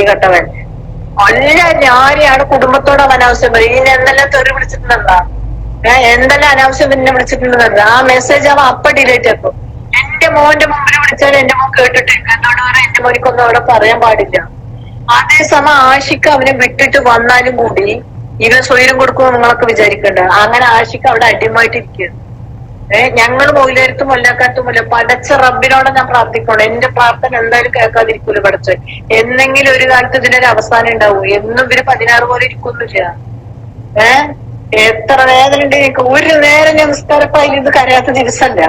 ഗതികെട്ടവൻ അല്ല ഞാനെയാണ് കുടുംബത്തോട് അവൻ അനാവശ്യം പറയും ഇനി എന്തെല്ലാം തെറി വിളിച്ചിട്ടുണ്ടെന്നാ? ഞാൻ എന്തെല്ലാം അനാവശ്യം പിന്നെ വിളിച്ചിട്ടുണ്ടെന്ന്? ആ മെസ്സേജ് അവൻ അപ്പ ഡിലീറ്റ് ആക്കും. എന്റെ മോന്റെ മുമ്പിൽ വിളിച്ചാൽ എന്റെ മോൻ കേട്ടിട്ട് എന്നോട് വേറെ എന്റെ മോനിക്കൊന്നും അവിടെ പറയാൻ പാടില്ല. അതേസമയം ആഷിക്ക് അവനെ വിട്ടിട്ട് വന്നാലും കൂടി ഇവൻ സ്വയം കൊടുക്കുമോ നിങ്ങളൊക്കെ വിചാരിക്കണ്ട. അങ്ങനെ ആഷിക്ക് അവിടെ അടിമായിട്ട് ഇരിക്കുക ഏഹ് ഞങ്ങൾ മൊയിലേരത്തും മൊല്ലാക്കാത്തുമില്ല പടച്ച റബ്ബിനോട് ഞാൻ പ്രാർത്ഥിക്കണം? എന്റെ പ്രാർത്ഥന എന്തായാലും കേൾക്കാതിരിക്കൂല പടച്ച. എന്നെങ്കിലും ഒരു കാലത്ത് ഇതിനൊരു അവസാനം ഉണ്ടാവും. എന്നും ഇവർ പതിനാറ് പോലെ ഇരിക്കുന്നില്ല. ഏഹ് എത്ര വേദന ഉണ്ട് ഒരു നേരം ഞാൻ നിസ്കാരപ്പായി ഇത് കരയാത്ത ദിവസമല്ല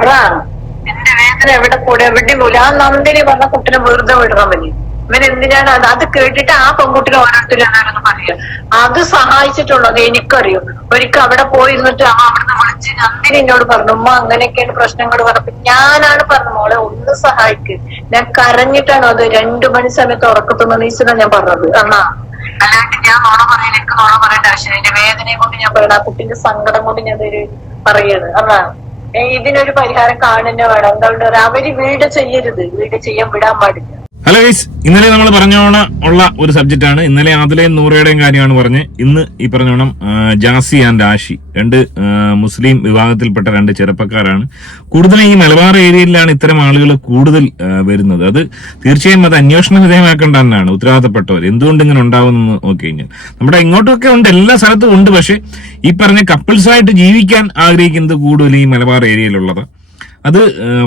അതാ. എന്റെ വേദന എവിടെ കൂടെ? എവിടെയും ആ നന്ദിനി പറഞ്ഞ കുട്ടിനെ വെറുതെ വിടണം ഇവൻ എന്തിനാണ് അത്? അത് കേട്ടിട്ട് ആ പെൺകുട്ടികൾ ഓരോരുത്തരാണെന്ന് പറയുക അത് സഹായിച്ചിട്ടുള്ളത് എനിക്കറിയും. ഒരിക്കൽ അവിടെ പോയി നിന്നിട്ട് ആ അവിടുന്ന് വിളിച്ച് നന്ദിനി എന്നോട് പറഞ്ഞു ഉമ്മ അങ്ങനെയൊക്കെയാണ് പ്രശ്നങ്ങൾ പറഞ്ഞപ്പോ ഞാനാണ് പറഞ്ഞു മോളെ ഒന്ന് സഹായിക്ക്. ഞാൻ കരഞ്ഞിട്ടാണ് അത് രണ്ടു മണി സമയത്ത് ഉറക്കത്തുന്ന നീസിനാണ് ഞാൻ പറഞ്ഞത്. എന്നാ അല്ലാണ്ട് ഞാൻ നോണ പറയാൻ എനിക്ക് നോണ പറയേണ്ട ആവശ്യം എന്റെ വേദനയും കൊണ്ട് ഞാൻ പറയണ. ആ കുട്ടിന്റെ സങ്കടം കൊണ്ട് ഞാൻ പറയാണ് അന്നാ ഇതിനൊരു പരിഹാരം കാണുന്നെ വേണം. എന്താ അവർ വീട് ചെയ്യരുത്. വീട് ചെയ്യാൻ വിടാൻ പാടില്ല. ഹലോ ഗൈസ് ഇന്നലെ നമ്മൾ പറഞ്ഞോണ ഉള്ള ഒരു സബ്ജക്റ്റ് ആണ്. ഇന്നലെ ആദിലയും നൂറയുടെയും കാര്യമാണ് പറഞ്ഞ്. ഇന്ന് ഈ പറഞ്ഞോണം ജാസി ആൻഡ് ആഷി. രണ്ട് മുസ്ലിം വിഭാഗത്തിൽപ്പെട്ട രണ്ട് ചെറുപ്പക്കാരാണ്. കൂടുതലും ഈ മലബാർ ഏരിയയിലാണ് ഇത്തരം ആളുകൾ കൂടുതൽ വരുന്നത്. അത് തീർച്ചയായും അത് അന്വേഷണ വിധേയമാക്കേണ്ട തന്നെയാണ് ഉത്തരവാദിത്തപ്പെട്ടവർ. എന്തുകൊണ്ട് ഇങ്ങനെ ഉണ്ടാവുമെന്ന് നോക്കി കഴിഞ്ഞാൽ. നമ്മുടെ ഇങ്ങോട്ടൊക്കെ ഉണ്ട്. എല്ലാ സ്ഥലത്തും ഉണ്ട്. പക്ഷേ ഈ പറഞ്ഞ കപ്പിൾസ് ആയിട്ട് ജീവിക്കാൻ ആഗ്രഹിക്കുന്നത് കൂടുതലും ഈ മലബാർ ഏരിയയിലുള്ളത്. അത്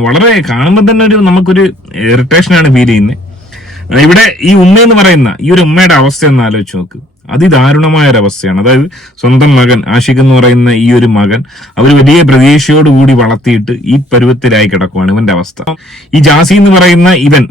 വളരെ കാണുമ്പോൾ തന്നെ ഒരു നമുക്കൊരു ഇറിറ്റേഷനാണ് ഫീൽ ചെയ്യുന്നത് ഇവിടെ ഈ ഉമ്മ എന്ന് പറയുന്ന ഈ ഒരു ഉമ്മയുടെ അവസ്ഥ എന്ന് ആലോചിച്ച് നോക്ക്. അതിദാരുണമായ ഒരു അവസ്ഥയാണ്. അതായത് സ്വന്തം മകൻ ആഷിഖ് എന്ന് പറയുന്ന ഈ ഒരു മകൻ അവർ വലിയ പ്രതീക്ഷയോടുകൂടി വളർത്തിയിട്ട് ഈ പരുവത്തിലായി കിടക്കുവാണ് ഇവന്റെ അവസ്ഥ. ഈ ജാസി എന്ന് പറയുന്ന ഇവൻ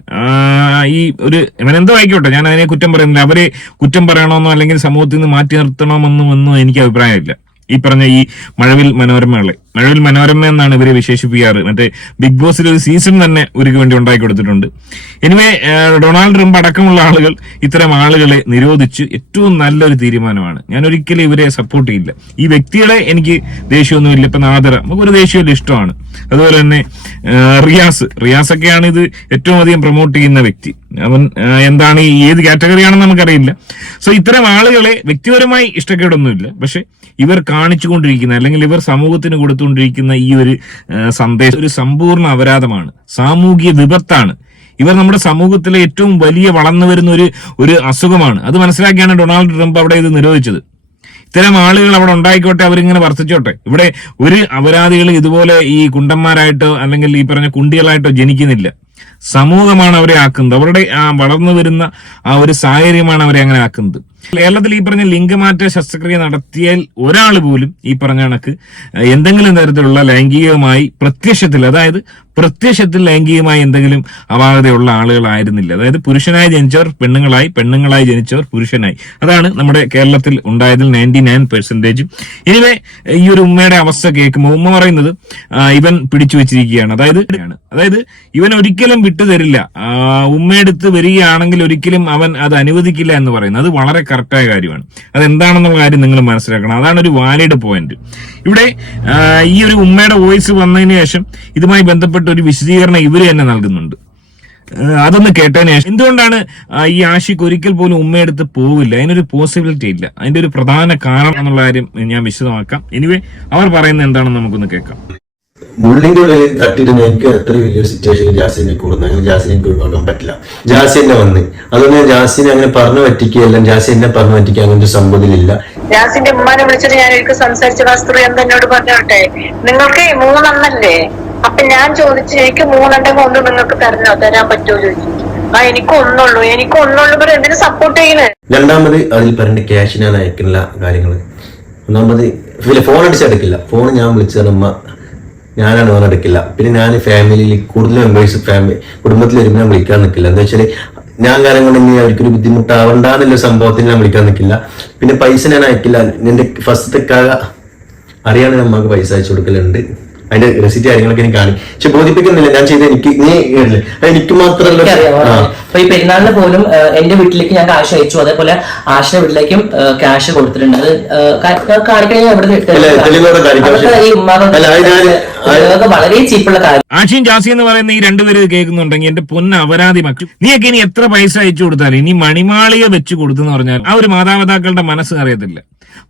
ഈ ഒരു ഇവൻ എന്തോ ആയിക്കോട്ടെ ഞാൻ അതിനെ കുറ്റം പറയുന്നില്ല. അവരെ കുറ്റം പറയണമെന്നോ അല്ലെങ്കിൽ സമൂഹത്തിൽ നിന്ന് മാറ്റി നിർത്തണമെന്നോ എനിക്ക് അഭിപ്രായമില്ല. ഈ പറഞ്ഞ ഈ മഴവിൽ മനോരമകളെ. മഴവിൽ മനോരമ എന്നാണ് ഇവരെ വിശേഷിപ്പിക്കാറ്. മറ്റേ ബിഗ് ബോസിൽ ഒരു സീസൺ തന്നെ ഇവർക്ക് വേണ്ടി ഉണ്ടാക്കി കൊടുത്തിട്ടുണ്ട്. എനിവേ ഡൊണാൾഡ് ട്രംപ് അടക്കമുള്ള ആളുകൾ ഇത്തരം ആളുകളെ നിരോധിച്ച് ഏറ്റവും നല്ലൊരു തീരുമാനമാണ്. ഞാൻ ഒരിക്കലും ഇവരെ സപ്പോർട്ട് ചെയ്യില്ല. ഈ വ്യക്തികളെ എനിക്ക് ദേഷ്യമൊന്നുമില്ല. ഇപ്പൊ നാദര നമുക്ക് ഒരു ദേഷ്യമല്ല ഇഷ്ടമാണ്. അതുപോലെ തന്നെ റിയാസ് റിയാസ്. ഒക്കെയാണ് ഇത് ഏറ്റവും അധികം പ്രൊമോട്ട് ചെയ്യുന്ന വ്യക്തി. അവൻ എന്താണ് ഈ ഏത് കാറ്റഗറിയാണെന്ന് നമുക്കറിയില്ല. സോ ഇത്തരം ആളുകളെ വ്യക്തിപരമായി ഇഷ്ടക്കേടൊന്നുമില്ല. പക്ഷെ ഇവർ കാണിച്ചുകൊണ്ടിരിക്കുന്ന അല്ലെങ്കിൽ ഇവർ സമൂഹത്തിന് കൊടുത്തുകൊണ്ടിരിക്കുന്ന ഈ ഒരു സന്ദേശം ഒരു സമ്പൂർണ അപരാധമാണ്. സാമൂഹിക വിപത്താണ്. ഇവർ നമ്മുടെ സമൂഹത്തിലെ ഏറ്റവും വലിയ വളർന്നു വരുന്ന ഒരു ഒരു അസുഖമാണ്. അത് മനസ്സിലാക്കിയാണ് ഡൊണാൾഡ് ട്രംപ് അവിടെ ഇത് നിരോധിച്ചത്. ഇത്തരം ആളുകൾ അവിടെ ഉണ്ടായിക്കോട്ടെ അവരിങ്ങനെ വർദ്ധിച്ചോട്ടെ ഇവിടെ ഒരു അപരാധികൾ ഇതുപോലെ ഈ കുണ്ടന്മാരായിട്ടോ അല്ലെങ്കിൽ ഈ പറഞ്ഞ കുണ്ടികളായിട്ടോ ജനിക്കുന്നില്ല. സമൂഹമാണ് അവരെ ആക്കുന്നത്. അവരുടെ ആ വളർന്നു വരുന്ന ആ ഒരു സാഹചര്യമാണ് അവരെ അങ്ങനെ ആക്കുന്നത്. കേരളത്തിൽ ഈ പറഞ്ഞ ലിംഗമാറ്റ ശസ്ത്രക്രിയ നടത്തിയാൽ ഒരാൾ പോലും ഈ പറഞ്ഞ കണക്ക് എന്തെങ്കിലും തരത്തിലുള്ള ലൈംഗികമായി പ്രത്യക്ഷത്തിൽ അതായത് പ്രത്യക്ഷത്തിൽ ലൈംഗികമായി എന്തെങ്കിലും അപാകതയുള്ള ആളുകളായിരുന്നില്ല. അതായത് പുരുഷനായി ജനിച്ചവർ പെണ്ണുങ്ങളായി പെണ്ണുങ്ങളായി ജനിച്ചവർ പുരുഷനായി. അതാണ് നമ്മുടെ കേരളത്തിൽ ഉണ്ടായതിൽ നയന്റി നയൻ പെർസെന്റേജ് ഇനിവേ ഈ ഒരു ഉമ്മയുടെ അവസ്ഥ കേൾക്കുമ്പോൾ ഉമ്മ പറയുന്നത് ഇവൻ പിടിച്ചു വെച്ചിരിക്കുകയാണ്. അതായത് അതായത് ഇവൻ ഒരിക്കലും വിട്ടുതരില്ല. ഉമ്മയെടുത്ത് വരികയാണെങ്കിൽ ഒരിക്കലും അവൻ അത് അനുവദിക്കില്ല എന്ന് പറയുന്നത് അത് വളരെ കറക്റ്റായ കാര്യമാണ്. അതെന്താണെന്നുള്ള കാര്യം നിങ്ങൾ മനസ്സിലാക്കണം. അതാണ് ഒരു വാലിഡ് പോയിന്റ് ഇവിടെ ഈ ഒരു ഉമ്മയുടെ വോയിസ് വന്നതിന് ശേഷം ഇതുമായി ബന്ധപ്പെട്ട ഒരു വിശദീകരണം ഇവർ തന്നെ നൽകുന്നുണ്ട്. അതൊന്ന് കേട്ടതിന് ശേഷം എന്തുകൊണ്ടാണ് ഈ ആഷിക്ക് ഒരിക്കൽ പോലും ഉമ്മയെടുത്ത് പോവില്ല? അതിനൊരു പോസിബിലിറ്റി ഇല്ല. അതിന്റെ ഒരു പ്രധാന കാരണം എന്നുള്ള കാര്യം ഞാൻ വിശദമാക്കാം. എനിവേ അവർ പറയുന്നത് എന്താണെന്ന് നമുക്കൊന്ന് കേൾക്കാം. ബിൽഡിംഗ് ഉള്ളിൽ എനിക്ക് എത്ര വലിയൊരു സിറ്റുവേഷൻ ജാസിനെ കൂടുന്നു അങ്ങനെ ജാസിനെ എനിക്ക് ഒഴിവാക്കാൻ പറ്റില്ല ജാസി എന്നെ വന്ന്. അതുകൊണ്ട് ഞാൻ ജാസിനെ അങ്ങനെ പറഞ്ഞു പറ്റിക്കുകയല്ല ജാസി എന്നെ പറഞ്ഞു പറ്റിക്കുക അങ്ങനെ ഒരു സംഭവത്തിലില്ല ജാസിന്റെ ഉമ്മാനെ വിളിച്ചിട്ട് ഞാൻ എനിക്ക് സംസാരിച്ച വസ്തു എന്തെന്നോട് പറഞ്ഞോട്ടെ? നിങ്ങൾക്ക് മൂന്നെണ്ണല്ലേ? അപ്പൊ ഞാൻ ചോദിച്ചു എനിക്ക് മൂന്നെണ്ണം കൊണ്ട് നിങ്ങൾക്ക് തരണോ തരാൻ പറ്റുമോ ചോദിച്ചു. ആ എനിക്ക് ഒന്നുള്ളൂ എനിക്ക് ഒന്നുള്ളൂ. ഇവർ എന്തിനു സപ്പോർട്ട് ചെയ്യുന്നത് രണ്ടാമത് അതിൽ പറഞ്ഞ ക്യാഷ് ഞാൻ അയക്കുന്നില്ല കാര്യങ്ങൾ ഒന്നാമത് ഫോൺ അടിച്ചെടുക്കില്ല ഫോൺ ഞാൻ വിളിച്ചതാണ് അമ്മ ഞാനാണ് ഓൺ എടുക്കില്ല. പിന്നെ ഞാൻ ഫാമിലിയിൽ കൂടുതൽ മെമ്പേഴ്സ് ഫാമിലി കുടുംബത്തിൽ വരുമ്പോൾ ഞാൻ വിളിക്കാൻ നിൽക്കില്ല എന്താ വെച്ചാൽ ഞാൻ കാരണം കൊണ്ട് ഇനി അവർക്കൊരു ബുദ്ധിമുട്ടാവണ്ടെന്നുള്ള സംഭവത്തിന് ഞാൻ വിളിക്കാൻ നിൽക്കില്ല പിന്നെ പൈസ ഞാൻ അയക്കില്ല. എന്റെ ഫസ്റ്റത്തെ കാക അറിയാണ് നമ്മൾക്ക് പൈസ അയച്ചു കൊടുക്കലുണ്ട്. അതിന്റെ റെസിറ്റ് കാര്യങ്ങളൊക്കെ എനിക്ക് കാണി. പക്ഷെ ബോധിപ്പിക്കുന്നില്ല. ഞാൻ ചെയ്ത എനിക്ക് നീ എനിക്ക് മാത്രമല്ല. അപ്പൊ ഈ പെരുന്നാളിന് പോലും എന്റെ വീട്ടിലേക്ക് ഞാൻ കാശ് അയച്ചു. അതേപോലെ ആഷിന്റെ വീട്ടിലേക്കും ക്യാഷ് കൊടുത്തിട്ടുണ്ട്. അത് അതൊക്കെ വളരെ ചീപ്പുള്ള കാര്യം. ആഷിയും ജാസി എന്ന് പറയുന്ന ഈ രണ്ടുപേര് കേൾക്കുന്നുണ്ടെങ്കിൽ എന്റെ പൊന്ന അപരാധി മക്കൾ. നീയൊക്കെ ഇനി എത്ര പൈസ അയച്ചു കൊടുത്താലും ഇനി മണിമാളിക വെച്ച് കൊടുത്തെന്ന് പറഞ്ഞാൽ ആ ഒരു മാതാപിതാക്കളുടെ മനസ്സ് അറിയത്തില്ല.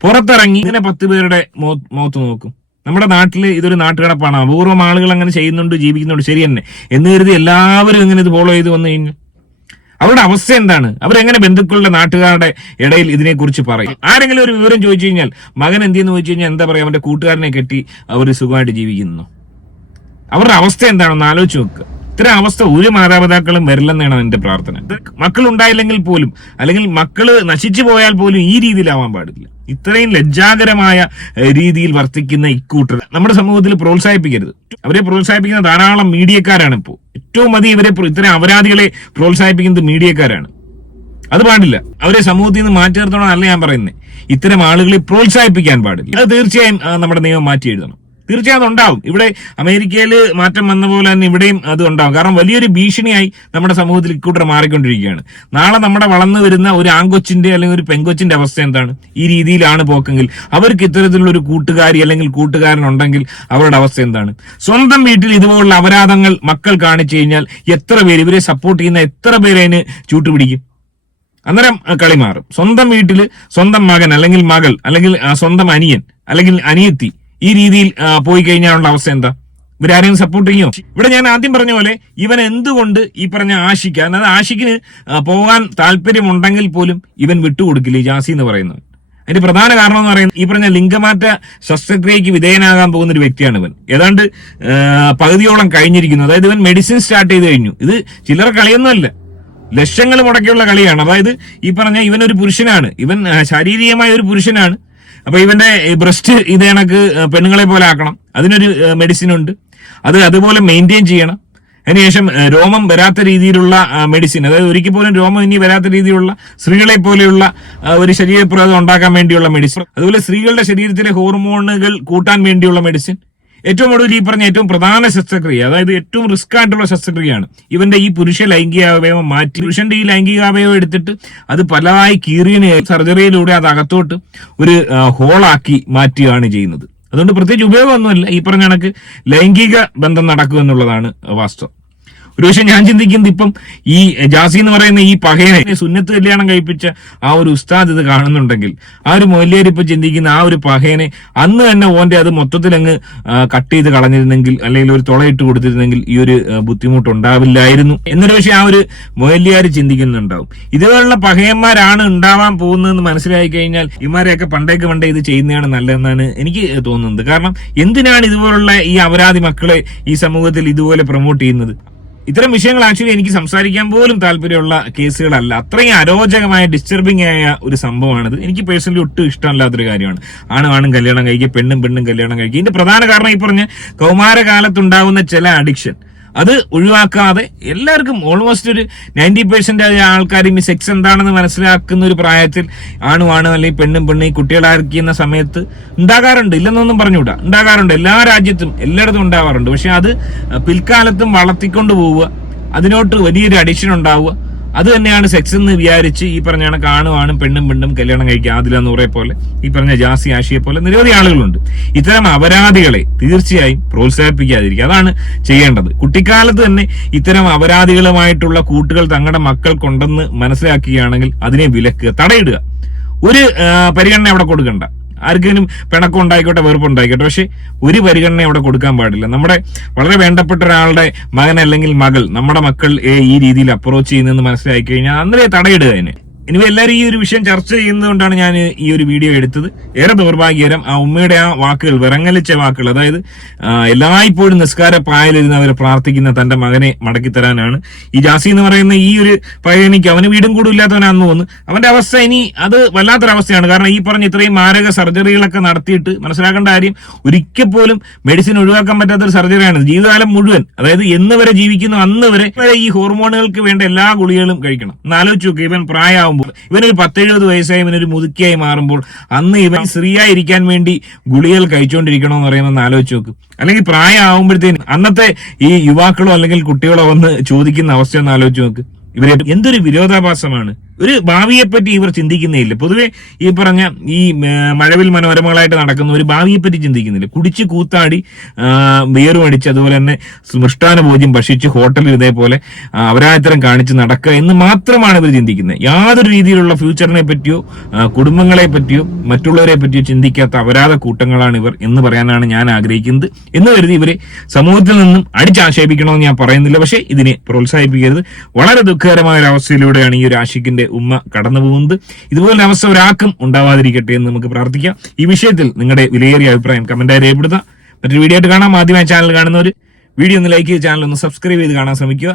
പുറത്തിറങ്ങി ഇങ്ങനെ പത്ത് പേരുടെ മുഖത്ത് നോക്കും. നമ്മുടെ നാട്ടിൽ ഇതൊരു നാട്ടുകടപ്പാണ്. അപൂർവം ആളുകൾ അങ്ങനെ ചെയ്യുന്നുണ്ട് ജീവിക്കുന്നുണ്ട്. ശരി തന്നെ. എന്ന് കരുതി എല്ലാവരും ഇങ്ങനെ ഇത് ഫോളോ ചെയ്ത് വന്നു കഴിഞ്ഞാൽ അവരുടെ അവസ്ഥ എന്താണ്? അവരെങ്ങനെ ബന്ധുക്കളുടെ നാട്ടുകാരുടെ ഇടയിൽ ഇതിനെക്കുറിച്ച് പറയും? ആരെങ്കിലും ഒരു വിവരം ചോദിച്ചു കഴിഞ്ഞാൽ മകൻ എന്തെന്ന് ചോദിച്ചു കഴിഞ്ഞാൽ എന്താ പറയാ? അവന്റെ കൂട്ടുകാരനെ കെട്ടി അവർ സുഖമായിട്ട് ജീവിക്കുന്നു. അവരുടെ അവസ്ഥ എന്താണെന്ന് ആലോചിച്ച് നോക്കുക ഇത്തരം അവസ്ഥ ഒരു മാതാപിതാക്കളും വരില്ലെന്നാണ് എന്റെ പ്രാർത്ഥന. മക്കൾ ഉണ്ടായില്ലെങ്കിൽ പോലും അല്ലെങ്കിൽ മക്കൾ നശിച്ചു പോയാൽ പോലും ഈ രീതിയിലാവാൻ പാടില്ല. ഇത്രയും ലജ്ജാകരമായ രീതിയിൽ വർത്തിക്കുന്ന ഇക്കൂട്ടർ നമ്മുടെ സമൂഹത്തിൽ പ്രോത്സാഹിപ്പിക്കരുത്. അവരെ പ്രോത്സാഹിപ്പിക്കുന്ന ധാരാളം മീഡിയക്കാരാണ് ഇപ്പോൾ ഏറ്റവും അധികം ഇവരെ ഇത്തരം അപരാധികളെ പ്രോത്സാഹിപ്പിക്കുന്നത് മീഡിയക്കാരാണ്. അത് പാടില്ല. അവരെ സമൂഹത്തിൽ നിന്ന് മാറ്റി നിർത്തണമെന്നല്ല ഞാൻ പറയുന്നത് ഇത്തരം ആളുകളെ പ്രോത്സാഹിപ്പിക്കാൻ പാടില്ല. അത് തീർച്ചയായും നമ്മുടെ നിയമം മാറ്റി എഴുതണം. തീർച്ചയായും ഉണ്ടാവും ഇവിടെ അമേരിക്കയിൽ മാറ്റം വന്ന പോലെ തന്നെ ഇവിടെയും അത് ഉണ്ടാവും. കാരണം വലിയൊരു ഭീഷണിയായി നമ്മുടെ സമൂഹത്തിൽ ഇക്കൂട്ടർ മാറിക്കൊണ്ടിരിക്കുകയാണ്. നാളെ നമ്മുടെ വളർന്നു വരുന്ന ഒരു ആങ്കൊച്ചിന്റെ അല്ലെങ്കിൽ ഒരു പെങ്കൊച്ചിന്റെ അവസ്ഥ എന്താണ്? ഈ രീതിയിലാണ് പോക്കെങ്കിൽ. അവർക്ക് ഇത്തരത്തിലുള്ള ഒരു കൂട്ടുകാരി അല്ലെങ്കിൽ കൂട്ടുകാരൻ ഉണ്ടെങ്കിൽ അവരുടെ അവസ്ഥ എന്താണ്? സ്വന്തം വീട്ടിൽ ഇതുപോലുള്ള അപരാധങ്ങൾ മക്കൾ കാണിച്ചു കഴിഞ്ഞാൽ എത്ര പേര് ഇവരെ സപ്പോർട്ട് ചെയ്യുന്ന എത്ര പേര് അതിന് ചൂട്ടുപിടിക്കും അന്നേരം കളി മാറും. സ്വന്തം വീട്ടിൽ സ്വന്തം മകൻ അല്ലെങ്കിൽ മകൾ അല്ലെങ്കിൽ സ്വന്തം അനിയൻ അല്ലെങ്കിൽ അനിയത്തി ഈ രീതിയിൽ പോയി കഴിഞ്ഞാലുള്ള അവസ്ഥ എന്താ? ഇവരാരെയും സപ്പോർട്ട് ചെയ്യോ? ഇവിടെ ഞാൻ ആദ്യം പറഞ്ഞ പോലെ ഇവൻ എന്തുകൊണ്ട് ഈ പറഞ്ഞ ആഷിക്ക് അതായത് ആഷിക്കിന് പോകാൻ താല്പര്യമുണ്ടെങ്കിൽ പോലും ഇവൻ വിട്ടുകൊടുക്കില്ല ഈ ജാസി എന്ന് പറയുന്നത്. അതിന്റെ പ്രധാന കാരണം എന്ന് പറയുന്നത് ഈ പറഞ്ഞ ലിംഗമാറ്റ ശസ്ത്രക്രിയക്ക് വിധേയനാകാൻ പോകുന്ന ഒരു വ്യക്തിയാണ് ഇവൻ. ഏതാണ്ട് പകുതിയോളം കഴിഞ്ഞിരിക്കുന്നു. അതായത് ഇവൻ മെഡിസിൻ സ്റ്റാർട്ട് ചെയ്ത് കഴിഞ്ഞു. ഇത് ചില്ലറ കളിയൊന്നുമല്ല. ലക്ഷങ്ങൾ മുടക്കിയുള്ള കളിയാണ്. അതായത് ഈ പറഞ്ഞ ഇവൻ ഒരു പുരുഷനാണ്. ഇവൻ ശാരീരികമായ ഒരു പുരുഷനാണ്. അപ്പൊ ഇവന്റെ ബ്രസ്റ്റ് ഇത് കണക്ക് പെണ്ണുങ്ങളെ പോലെ ആക്കണം. അതിനൊരു മെഡിസിൻ ഉണ്ട്. അത് അതുപോലെ മെയിന്റെയിൻ ചെയ്യണം. അതിനുശേഷം രോമം വരാത്ത രീതിയിലുള്ള മെഡിസിൻ അതായത് ഒരിക്കൽ പോലും രോമം ഇനി വരാത്ത രീതിയിലുള്ള സ്ത്രീകളെ പോലെയുള്ള ഒരു ശരീരപ്രദം ഉണ്ടാക്കാൻ വേണ്ടിയുള്ള മെഡിസിൻ അതുപോലെ സ്ത്രീകളുടെ ശരീരത്തിലെ ഹോർമോണുകൾ കൂട്ടാൻ വേണ്ടിയുള്ള മെഡിസിൻ ഏറ്റവും ഒടുവിൽ ഈ പറഞ്ഞ ഏറ്റവും പ്രധാന ശസ്ത്രക്രിയ അതായത് ഏറ്റവും റിസ്ക് ആയിട്ടുള്ള ശസ്ത്രക്രിയയാണ്. ഇവന്റെ ഈ പുരുഷ ലൈംഗികാവയവം മാറ്റി പുരുഷന്റെ ഈ ലൈംഗികാവയവം എടുത്തിട്ട് അത് പലതായി കീറിയതിന് സർജറിയിലൂടെ അത് അകത്തോട്ട് ഒരു ഹോളാക്കി മാറ്റുകയാണ് ചെയ്യുന്നത്. അതുകൊണ്ട് പ്രത്യേകിച്ച് ഉപയോഗമൊന്നുമില്ല. ഈ പറഞ്ഞ കണക്ക് ലൈംഗിക ബന്ധം നടക്കുക എന്നുള്ളതാണ് വാസ്തവം. ഒരുപക്ഷെ ഞാൻ ചിന്തിക്കുന്നത് ഇപ്പം ഈ ജാസി എന്ന് പറയുന്ന ഈ പഹയനെ സുന്നത്ത് കല്യാണം കഴിപ്പിച്ച ആ ഒരു ഉസ്താദ് ഇത് കാണുന്നുണ്ടെങ്കിൽ ആ ഒരു മൊല്ലേര് ഇപ്പൊ ചിന്തിക്കുന്ന ആ ഒരു പഹയനെ അന്ന് തന്നെ ഓന്റെ അത് മൊത്തത്തിൽ അങ്ങ് കട്ട് ചെയ്ത് കളഞ്ഞിരുന്നെങ്കിൽ അല്ലെങ്കിൽ ഒരു തുളയിട്ട് കൊടുത്തിരുന്നെങ്കിൽ ഈ ഒരു ബുദ്ധിമുട്ട് ഉണ്ടാവില്ലായിരുന്നു എന്നൊരു പക്ഷെ ആ ഒരു മൊല്ലിയാർ ചിന്തിക്കുന്നുണ്ടാവും. ഇതുപോലുള്ള പഹയന്മാരാണ് ഉണ്ടാവാൻ പോകുന്നതെന്ന് മനസ്സിലായി കഴിഞ്ഞാൽ ഇമാരെയൊക്കെ പണ്ടേക്ക് പണ്ടേ ഇത് ചെയ്യുന്നതാണ് നല്ലതെന്നാണ് എനിക്ക് തോന്നുന്നത്. കാരണം എന്തിനാണ് ഇതുപോലുള്ള ഈ അപരാധി മക്കളെ ഈ സമൂഹത്തിൽ ഇതുപോലെ പ്രൊമോട്ട് ചെയ്യുന്നത്? ഇത്തരം വിഷയങ്ങൾ ആക്ച്വലി എനിക്ക് സംസാരിക്കാൻ പോലും താല്പര്യമുള്ള കേസുകളല്ല. അത്രയും അരോചകമായ ഡിസ്റ്റർബിംഗ് ആയ ഒരു സംഭവമാണിത്. എനിക്ക് പേഴ്സണലി ഒട്ടും ഇഷ്ടമല്ലാത്തൊരു കാര്യമാണ്. ആണും ആണും കല്യാണം കഴിക്കുക പെണ്ണും പെണ്ണും കല്യാണം കഴിക്കുക. ഇതിന്റെ പ്രധാന കാരണം ഈ പറഞ്ഞ കൗമാരകാലത്തുണ്ടാവുന്ന ചില അഡിക്ഷൻ അത് ഒഴിവാക്കാതെ എല്ലാവർക്കും ഓൾമോസ്റ്റ് ഒരു നയന്റി പെർസെന്റ് ആൾക്കാരും ഈ സെക്സ് എന്താണെന്ന് മനസ്സിലാക്കുന്ന ഒരു പ്രായത്തിൽ ആണും ആണ് അല്ലെങ്കിൽ പെണ്ണും പെണ്ണും ഈ കുട്ടികളായിരിക്കുന്ന സമയത്ത് ഉണ്ടാകാറുണ്ട്. ഇല്ലെന്നൊന്നും പറഞ്ഞുകൂടാ. ഉണ്ടാകാറുണ്ട്. എല്ലാ രാജ്യത്തും എല്ലായിടത്തും ഉണ്ടാവാറുണ്ട്. പക്ഷെ അത് പിൽക്കാലത്തും വളർത്തിക്കൊണ്ട് പോവുക അതിനോട്ട് വലിയൊരു അഡിക്ഷൻ ഉണ്ടാവുക അത് തന്നെയാണ് സെക്സ് എന്ന് വിചാരിച്ച് ഈ പറഞ്ഞ ആണും പെണ്ണും പെണ്ണും കല്യാണം കഴിക്കുക ആദില നൂറെ പോലെ ഈ പറഞ്ഞ ജാസി ആഷിയെ പോലെ നിരവധി ആളുകളുണ്ട്. ഇത്തരം അപരാധികളെ തീർച്ചയായും പ്രോത്സാഹിപ്പിക്കാതിരിക്കുക. അതാണ് ചെയ്യേണ്ടത്. കുട്ടിക്കാലത്ത് തന്നെ ഇത്തരം അപരാധികളുമായിട്ടുള്ള കൂട്ടുകൾ തങ്ങളുടെ മക്കൾക്കുണ്ടെന്ന് മനസ്സിലാക്കുകയാണെങ്കിൽ അതിനെ വിലക്കുക തടയിടുക. ഒരു പരിഗണന അവിടെ കൊടുക്കണ്ട. ആർക്കെങ്കിലും പിണക്കം ഉണ്ടായിക്കോട്ടെ വെറുപ്പ് ഉണ്ടായിക്കോട്ടെ. പക്ഷെ ഒരു പരിഗണന അവിടെ കൊടുക്കാൻ പാടില്ല. നമ്മുടെ വളരെ വേണ്ടപ്പെട്ട ഒരാളുടെ മകൻ അല്ലെങ്കിൽ മകൾ നമ്മുടെ മക്കൾ ഈ രീതിയിൽ അപ്രോച്ച് ചെയ്യുന്നെന്ന് മനസ്സിലാക്കി കഴിഞ്ഞാൽ അന്നേ തടയിടുക അതിന്. ഇനി എല്ലാവരും ഈ ഒരു വിഷയം ചർച്ച ചെയ്യുന്നതുകൊണ്ടാണ് ഞാൻ ഈ ഒരു വീഡിയോ എടുത്തത്. ഏറെ ദൗർഭാഗ്യകരം ആ ഉമ്മയുടെ ആ വാക്കുകൾ വിറങ്ങലിച്ച വാക്കുകൾ അതായത് എല്ലായ്പ്പോഴും നിസ്കാര പായലിരുന്ന് അവരെ പ്രാർത്ഥിക്കുന്ന തന്റെ മകനെ മടക്കി തരാനാണ്. ഈ ജാസി എന്ന് പറയുന്ന ഈ ഒരു പയ്യനിക്ക് അവന് വീടും കൂടും ഇല്ലാത്തവനാന്ന് തോന്നുന്നു. അവന്റെ അവസ്ഥ ഇനി അത് വല്ലാത്തൊരവസ്ഥയാണ്. കാരണം ഈ പറഞ്ഞ ഇത്രയും മാരക സർജറികളൊക്കെ നടത്തിയിട്ട് മനസ്സിലാക്കേണ്ട കാര്യം ഒരിക്കൽ പോലും മെഡിസിൻ ഒഴിവാക്കാൻ പറ്റാത്ത ഒരു സർജറിയാണ്. ജീവിതകാലം മുഴുവൻ അതായത് എന്ന് വരെ ജീവിക്കുന്നു അന്ന് വരെ ഈ ഹോർമോണുകൾക്ക് വേണ്ട എല്ലാ ഗുളികകളും കഴിക്കണം. എന്നാലോചിച്ചു നോക്കുക ഇവൻ പ്രായമാകുമ്പോൾ ഇവനൊരു പത്തെഴുപത് വയസ്സായി ഇവനൊരു മുതുക്കിയായി മാറുമ്പോൾ അന്ന് ഇവൻ സ്ത്രീയായിരിക്കാൻ വേണ്ടി ഗുളികൾ കഴിച്ചുകൊണ്ടിരിക്കണം എന്ന് പറയുമ്പോൾ ഒന്ന് ആലോചിച്ച് നോക്ക്. അല്ലെങ്കിൽ പ്രായമാകുമ്പോഴത്തേന് അന്നത്തെ ഈ യുവാക്കളോ അല്ലെങ്കിൽ കുട്ടികളോ വന്ന് ചോദിക്കുന്ന അവസ്ഥ ഒന്ന് ആലോചിച്ച് നോക്ക്. ഇവരെ എന്തൊരു വിരോധാഭാസമാണ്? ഒരു ഭാവിയെപ്പറ്റി ഇവർ ചിന്തിക്കുന്നേയില്ല പൊതുവെ ഈ പറഞ്ഞ ഈ മഴവിൽ മനോരമകളായിട്ട് നടക്കുന്ന ഒരു ഭാവിയെപ്പറ്റി ചിന്തിക്കുന്നില്ല. കുടിച്ച് കൂത്താടി ബിയറും അടിച്ച് അതുപോലെ തന്നെ മൃഷ്ടാന ഭോജ്യം ഭക്ഷിച്ച് ഹോട്ടലിൽ ഇതേപോലെ അവരാത്തരം കാണിച്ച് നടക്കുക എന്ന് മാത്രമാണ് ഇവർ ചിന്തിക്കുന്നത്. യാതൊരു രീതിയിലുള്ള ഫ്യൂച്ചറിനെ പറ്റിയോ കുടുംബങ്ങളെ പറ്റിയോ മറ്റുള്ളവരെ പറ്റിയോ ചിന്തിക്കാത്ത അപരാധ കൂട്ടങ്ങളാണ് ഇവർ എന്ന് പറയാനാണ് ഞാൻ ആഗ്രഹിക്കുന്നത് എന്ന് കരുതി ഇവരെ സമൂഹത്തിൽ നിന്നും അടിച്ചാക്ഷേപിക്കണമെന്ന് ഞാൻ പറയുന്നില്ല. പക്ഷേ ഇതിനെ പ്രോത്സാഹിപ്പിക്കരുത്. വളരെ ദുഃഖകരമായ ഒരു അവസ്ഥയിലൂടെയാണ് ഈ ഒരു ആഷിക്കിന്റെ ഉമ്മ കടന്നു പോകുന്നത്. ഇതുപോലെ അവസ്ഥ ഒരാൾക്കും ഉണ്ടാവാതിരിക്കട്ടെ എന്ന് നമുക്ക് പ്രാർത്ഥിക്കാം. ഈ വിഷയത്തിൽ നിങ്ങളുടെ വിലയേറിയ അഭിപ്രായം കമന്റായി രേഖപ്പെടുത്താം മറ്റൊരു വീഡിയോ ആയിട്ട് കാണാം. ആദ്യമായി ചാനൽ കാണുന്നവർ വീഡിയോ ഒന്ന് ലൈക്ക് ചെയ്ത് ചാനൽ ഒന്ന് സബ്സ്ക്രൈബ് ചെയ്ത് കാണാൻ ശ്രമിക്കുക.